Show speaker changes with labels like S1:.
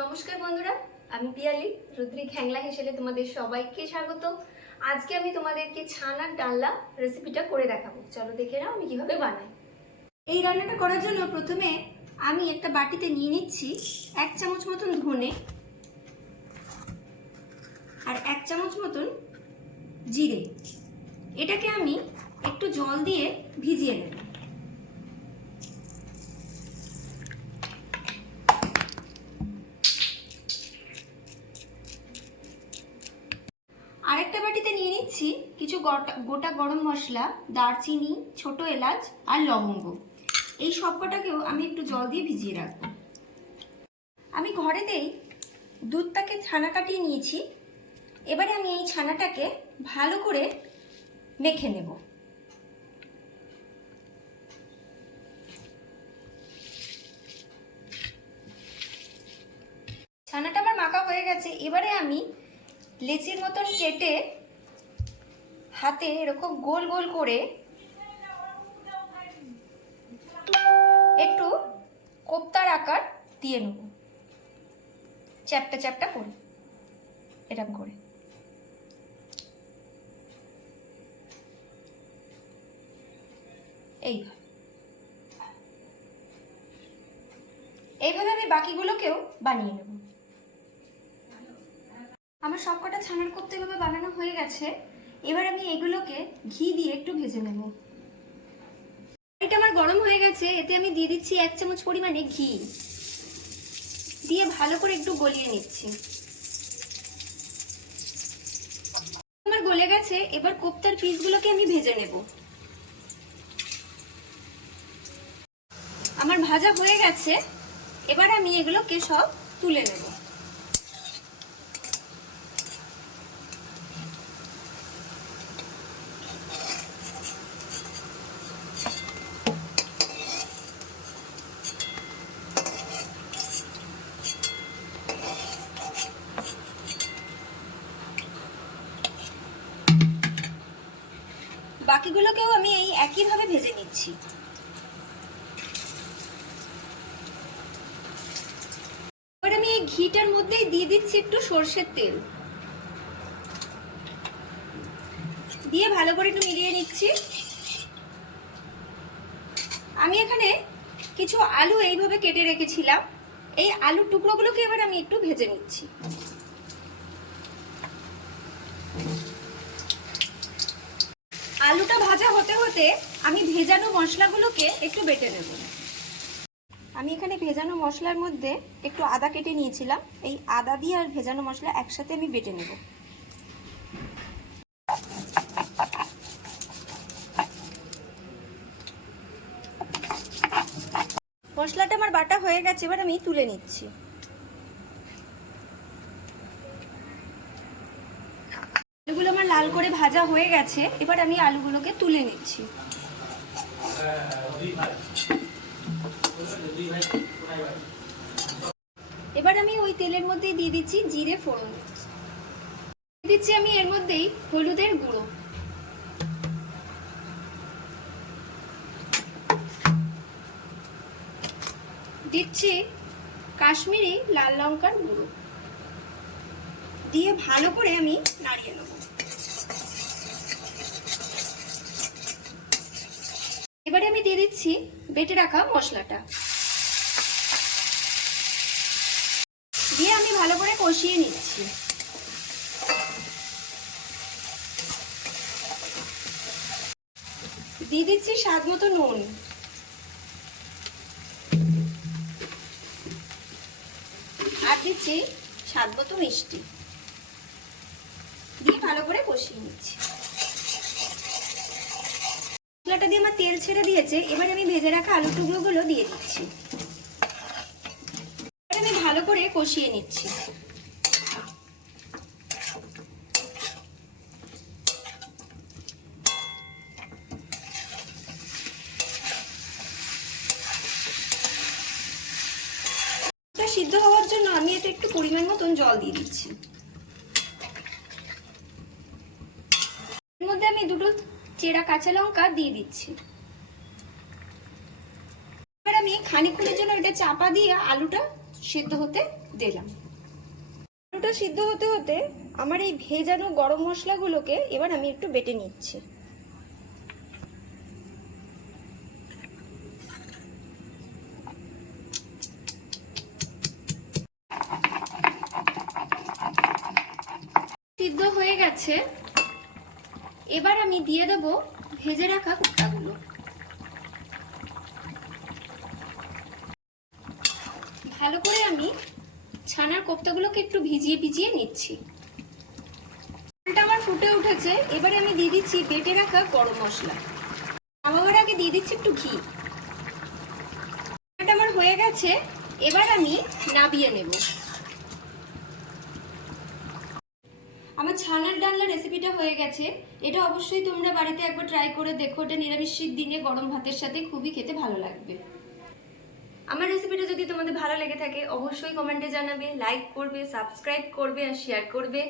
S1: নমস্কার বন্ধুরা, আমি পিয়ালি রুদ্রি খ্যাংলা হেসেলে তোমাদের সবাইকে স্বাগত। আজকে আমি তোমাদেরকে ছানার ডালনা রেসিপিটা করে দেখাবো। চলো দেখে নাও আমি কীভাবে বানাই। এই রান্নাটা করার জন্য প্রথমে আমি একটা বাটিতে নিয়ে নিচ্ছি এক চামচ মতন ধনে আর এক চামচ মতন জিরে। এটাকে আমি একটু জল দিয়ে ভিজিয়ে নেব। আরেকটা বাটিতে নিয়ে নিচ্ছি কিছু গোটা গরম মশলা, দারচিনি, ছোট এলাচ আর লবঙ্গ। এই সবকটাকেও আমি একটু জল দিয়ে ভিজিয়ে রাখব। আমি ঘরেতেই দুধটাকে ছানা কাটিয়ে নিয়েছি। এবারে আমি এই ছানাটাকে ভালো করে মেখে নেব। ছানাটা আমার মাখা হয়ে গেছে। এবারে আমি লেচির মতন কেটে হাতে এরকম গোল গোল করে একটু কোপ্তার আকার দিয়ে নেব। চ্যাপটা চ্যাপটা করে এরকম করে। এইভাবে এইভাবে আমি বাকিগুলোকেও বানিয়ে নেব। আমার সবকটা ছানার কোপ্তা এভাবে বানানো হয়ে গেছে। এবার আমি এগুলোকে ঘি দিয়ে একটু ভেজে নেব। এটা আমার গরম হয়ে গেছে, এতে আমি দিয়ে দিচ্ছি এক চামচ পরিমাণে ঘি। দিয়ে ভালো করে একটু গলিয়ে নিচ্ছি। আমার গলে গেছে, এবার কোপ্তার পিসগুলোকে আমি ভেজে নেব। আমার ভাজা হয়ে গেছে, এবার আমি এগুলোকে সব তুলে নেব। বাকিগুলোকেও আমি এই একইভাবে ভেজে নিচ্ছি। এবার আমি এই ঘিটার মধ্যেই দিয়ে দিচ্ছি একটু সর্ষের তেল। দিয়ে ভালো করে একটু মিলিয়ে নিচ্ছি। আমি এখানে কিছু আলু এইভাবে কেটে রেখেছিলাম। এই আলুর টুকরোগুলোকে এবার আমি একটু ভেজে নিচ্ছি। আলুটা ভাজা হতে হতে আমি ভেজানো মশলাগুলোকে একটু বেটে নেব। আমি এখানে ভেজানো মশলার মধ্যে একটু আদা কেটে নিয়েছিলাম। এই আদা দিয়ে আর ভেজানো মশলা একসাথে আমি বেটে নেব। মশলাটা আমার বাটা হয়ে গেছে, এবার আমি তুলে নিচ্ছি। আলুগুলো আমার লাল করে ভাজা হয়ে গেছে, এবার আমি আলুগুলোকে তুলে নিচ্ছি। এবার আমি ওই তেলের মধ্যেই দিয়ে দিচ্ছি জিরে ফোড়ন। দিচ্ছি আমি এর মধ্যেই হলুদের গুঁড়ো। দিচ্ছি কাশ্মীরি লাল লঙ্কার গুঁড়ো। দিয়ে ভালো করে আমি নাড়িয়ে নেব। এবারে আমি দিয়ে দিচ্ছি বেটে রাখা মশলাটা। দিয়ে আমি ভালো করে কষিয়ে নিচ্ছি। দিয়ে দিচ্ছি স্বাদ মতো নুন। আর দিচ্ছি স্বাদ মতো মিষ্টি। ভালো করে কষিয়ে নিচ্ছি। মশলাটা দিয়ে আমার তেল ছেড়ে দিয়েছে, এবার আমি ভেজে রাখা আলু টুকরোগুলো দিয়ে দিচ্ছি। আমি ভালো করে কষিয়ে নিচ্ছি। সিদ্ধ হওয়ার জন্য আমি এতে একটু পরিমাণ মতন জল দিয়ে দিচ্ছি। মধ্যে আমি দুটো চেরা কাঁচা লঙ্কা দিয়ে দিচ্ছি। এবার আমি খানিক্ষণের জন্য এটা চাপা দিয়ে আলুটা সিদ্ধ হতে দিলাম। আলুটা সিদ্ধ হতে হতে আমার এই ভেজানো গরম মশলাগুলোকে এবার আমি একটু বেটে নিচ্ছি। সিদ্ধ হয়ে গেছে। এবার আমি দিয়ে দেব ভেজে রাখা কুর্তাগুলো ভালো করে আমি ছানার কোপ্তাগুলোকে একটু ভিজিয়ে ভিজিয়ে নিচ্ছি। ডালটা আমার ফুটে উঠেছে, এবারে আমি দিয়ে দিচ্ছি বেটে রাখা গরম মশলা। নামাবার আগে দিয়ে দিচ্ছি একটু ঘি। আমার হয়ে গেছে, এবার আমি নাবিয়ে নেব আমার ছানার ডালনা রেসিপিটা হয়ে গেছে। এটা অবশ্যই তোমরা বাড়িতে একবার ট্রাই করে দেখো। এটা নিরামিষের দিনে গরম ভাতের সাথে খুবই খেতে ভালো লাগবে। আমার রেসিপিটা যদি তোমাদের ভালো লেগে থাকে, অবশ্যই কমেন্টে জানাবে লাইক করবে সাবস্ক্রাইব করবে আর শেয়ার করবে।